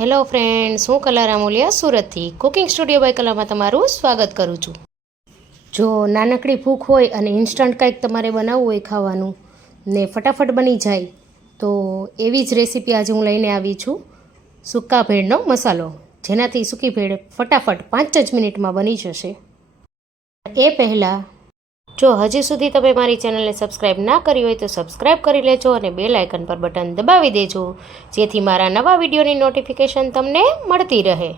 Hello friends હું કલર અમૂલ્યા સુરતથી. કુકિંગ સ્ટુડિયો બાય કલામાં તમારું સ્વાગત કરું છું. જો નાનકડી ભૂખ હોય અને ઇન્સ્ટન્ટ કંઈક તમારે બનાવવું હોય ખાવાનું, ને ફટાફટ બની જાય, તો એવી જ રેસીપી આજે હું લઈને આવી છું. સૂકા ભેળનો મસાલો, જેનાથી સૂકી ભેળ ફટાફટ પાંચ જ મિનિટમાં બની જશે. એ પહેલાં જો હજી સુધી તમે મારી ચેનલને સબસ્ક્રાઇબ ના કરી હોય તો સબસ્ક્રાઇબ કરી લેજો અને બે લાઇકન પર બટન દબાવી દેજો, જેથી મારા નવા વિડીયોની નોટિફિકેશન તમને મળતી રહે.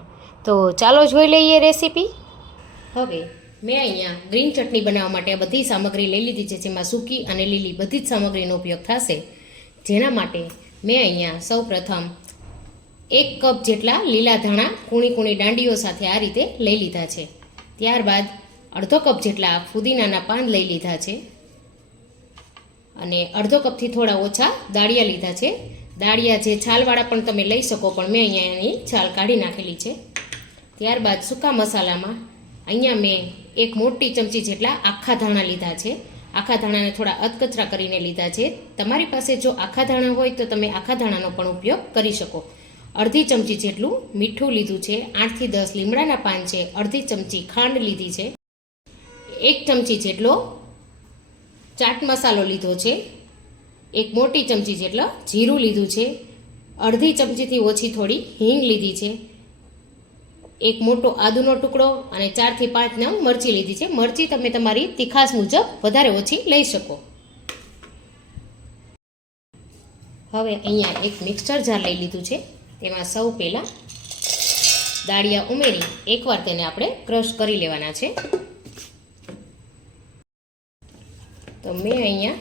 તો ચાલો જોઈ લઈએ રેસીપી હવે મેં અહીંયા ગ્રીન ચટણી બનાવવા માટે આ બધી સામગ્રી લઈ લીધી છે, જેમાં સૂકી અને લીલી બધી જ સામગ્રીનો ઉપયોગ થશે. જેના માટે મેં અહીંયા સૌ પ્રથમ એક કપ જેટલા લીલા ધાણા કૂણી કૂણી દાંડીઓ સાથે આ રીતે લઈ લીધા છે. ત્યારબાદ અડધો કપ જેટલા ફુદીનાના પાન લઈ લીધા છે. અને અડધો કપથી થોડા ઓછા દાળિયા લીધા છે. દાળિયા જે છાલવાળા પણ તમે લઈ શકો, પણ મેં અહીંયા એની છાલ કાઢી નાખેલી છે. ત્યારબાદ સૂકા મસાલામાં અહીંયા મેં એક મોટી ચમચી જેટલા આખા ધાણા લીધા છે. આખા ધાણાને થોડા અધકચરા કરીને લીધા છે. તમારી પાસે જો આખા ધાણા હોય તો તમે આખા ધાણાનો પણ ઉપયોગ કરી શકો. અડધી ચમચી જેટલું મીઠું લીધું છે. આઠથી દસ લીમડાના પાન છે. અડધી ચમચી ખાંડ લીધી છે. એક ચમચી જેટલો ચાટ મસાલો લીધો છે. એક મોટી ચમચી જેટલો જીરું લીધું છે. અડધી ચમચીથી ઓછી થોડી હિંગ લીધી છે. એક મોટો આદુનો ટુકડો અને ચારથી પાંચ નંગ મરચી લીધી છે. મરચી તમે તમારી તીખાસ મુજબ વધારે ઓછી લઈ શકો. હવે અહીંયા એક મિક્સર જાર લઈ લીધું છે. તેમાં સૌ પહેલાં દાળિયા ઉમેરી એકવાર તેને આપણે ક્રશ કરી લેવાના છે. તો મેં અહીંયા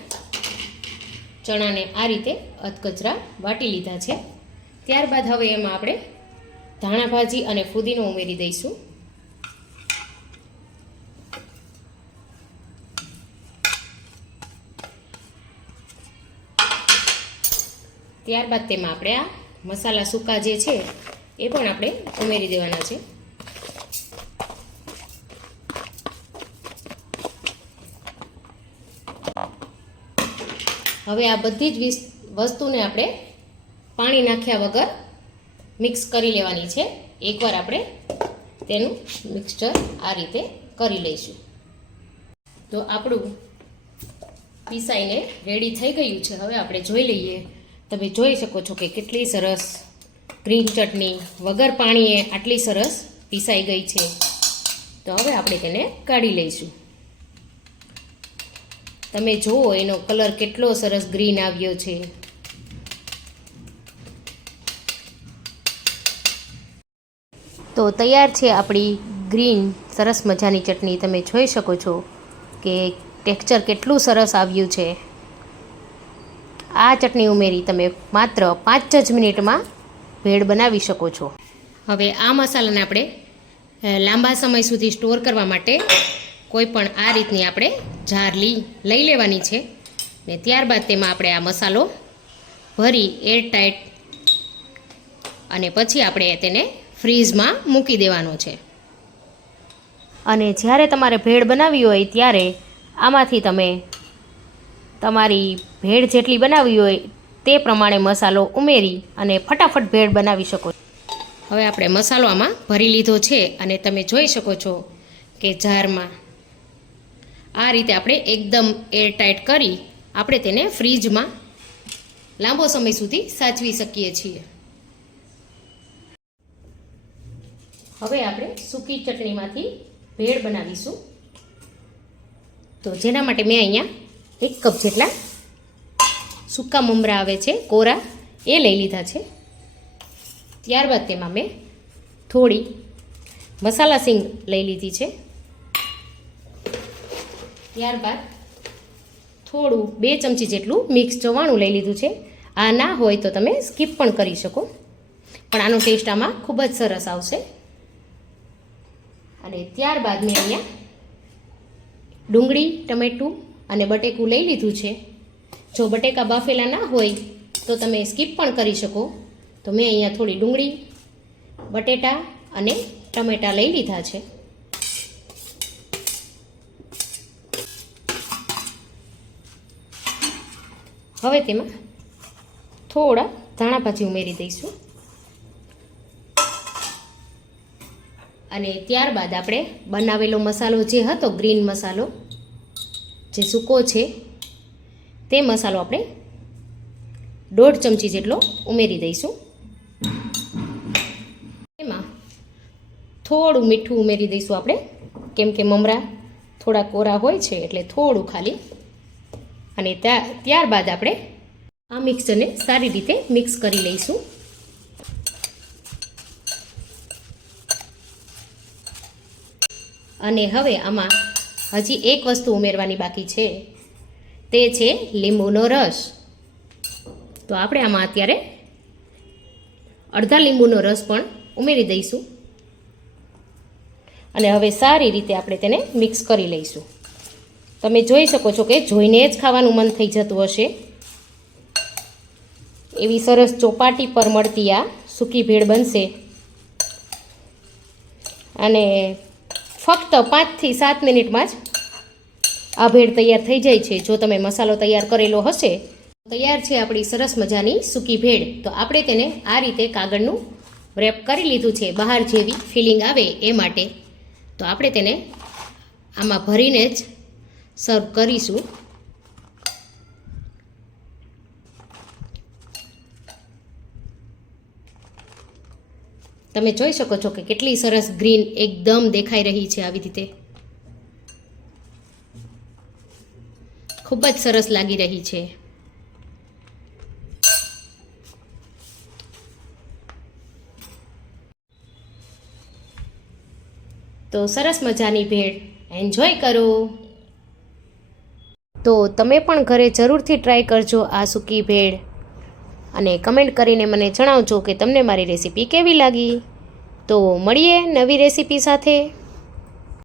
ચણાને આ રીતે અધકચરા વાટી લીધા છે. ત્યારબાદ હવે એમાં આપણે ધાણા ભાજી અને ફુદીનો ઉમેરી દઈશું. ત્યારબાદ તેમાં આપણે આ મસાલા સૂકા જે છે, એ પણ આપણે ઉમેરી દેવાના છે. હવે આ બધી જ વિસ- વસ્તુને આપણે પાણી નાખ્યા વગર મિક્સ કરી લેવાની છે. એકવાર આપણે તેનું મિક્સચર આ રીતે કરી લઈશું. તો આપણું પીસાઈને રેડી થઈ ગયું છે. હવે આપણે જોઈ લઈએ. તમે જોઈ શકો છો કે કેટલી સરસ ગ્રીન ચટણી વગર પાણીએ આટલી સરસ પીસાઈ ગઈ છે. તો હવે આપણે તેને કાઢી લઈશું. તમે જુઓ, એનો કલર કેટલો સરસ ગ્રીન આવ્યો છે. તો તૈયાર છે આપણી ગ્રીન, સરસ મજાની ચટણી. તમે જોઈ શકો છો કે ટેક્સચર કેટલું સરસ આવ્યું છે. આ ચટણી ઉમેરી તમે માત્ર પાંચ જ મિનિટમાં ભેળ બનાવી શકો છો. હવે આ મસાલાને આપણે લાંબા સમય સુધી સ્ટોર કરવા માટે કોઈ પણ આ રીતની આપણે જારલી લઈ લેવાની છે ને ત્યારબાદ તેમાં આપણે આ મસાલો ભરી એરટાઈટ અને પછી આપણે તેને ફ્રીઝમાં મૂકી દેવાનો છે. અને જ્યારે તમારે ભેળ બનાવવી હોય ત્યારે આમાંથી તમે તમારી ભેળ જેટલી બનાવવી હોય તે પ્રમાણે મસાલો ઉમેરી અને ફટાફટ ભેળ બનાવી શકો હવે આપણે મસાલો આમાં ભરી લીધો છે અને તમે જોઈ શકો છો કે જારમાં આ રીતે આપણે એકદમ એરટાઈટ કરી આપણે તેને ફ્રીજમાં લાંબો સમય સુધી સાચવી શકીએ છીએ. હવે આપણે સૂકી ચટણીમાંથી ભેળ બનાવીશું. તો જેના માટે મેં અહીંયા એક કપ જેટલા સૂકા મમરા આવે છે, કોરા, એ લઈ લીધા છે. ત્યારબાદ તેમાં મેં થોડી મસાલા સિંગ લઈ લીધી છે. ત્યારબાદ થોડું બે ચમચી જેટલું મિક્સ ચવાણું લઈ લીધું છે. આ ના હોય તો તમે સ્કીપ પણ કરી શકો. પણ આનો ટેસ્ટ આમાં ખૂબ જ સરસ આવશે. અને ત્યારબાદ મેં અહીંયા ડુંગળી, ટમેટું અને બટેકું લઈ લીધું છે. જો બટેકા બાફેલા ના હોય તો તમે સ્કીપ પણ કરી શકો. તો મેં અહીંયા થોડી ડુંગળી, બટેટા અને ટમેટાં લઈ લીધા છે. હવે તેમાં થોડા ધાણા ભાજી ઉમેરી દઈશું. અને ત્યારબાદ આપણે બનાવેલો મસાલો જે હતો, ગ્રીન મસાલો, જે સૂકો છે, તે મસાલો આપણે દોઢ ચમચી જેટલો ઉમેરી દઈશું. એમાં થોડું મીઠું ઉમેરી દઈશું આપણે. કેમ કે મમરા થોડા કોરા હોય છે એટલે થોડું ખાલી અને ત્યા, ત્યારબાદ આપણે આ મિક્સરને સારી રીતે મિક્સ કરી લઈશું. અને હવે આમાં હજી એક વસ્તુ ઉમેરવાની બાકી છે. તે છે લીંબુનો રસ. તો આપણે આમાં અત્યારે અડધા લીંબુનો રસ પણ ઉમેરી દઈશું. અને હવે સારી રીતે આપણે તેને મિક્સ કરી લઈશું. તમે જોઈ શકો છો કે જોઈને જ ખાવાનું મન થઈ જતું હશે. એવી સરસ ચોપાટી પર મળતી આ સૂકી ભેળ બનશે. અને ફક્ત પાંચથી સાત મિનિટમાં જ આ ભેળ તૈયાર થઈ જાય છે. જો તમે મસાલો તૈયાર કરેલો હશે તૈયાર છે આપણી સરસ મજાની સૂકી ભેળ. તો આપણે તેને આ રીતે કાગળનું રેપ કરી લીધું છે. બહાર જેવી ફિલિંગ આવે એ માટે. તો આપણે તેને આમાં ભરીને જ સર્વ કરીશું. તમે જોઈ શકો છો કે કેટલી સરસ ગ્રીન એકદમ દેખાઈ રહી છે આવી રીતે. ખૂબ જ સરસ લાગી રહી છે. તો સરસ મજાની ભેળ. એન્જોય કરો. તો તમે પણ ઘરે જરૂરથી ટ્રાય કરજો આ સૂકી ભેળ. અને કમેન્ટ કરીને મને જણાવજો કે તમને મારી રેસીપી કેવી લાગી. તો મળીએ નવી રેસીપી સાથે.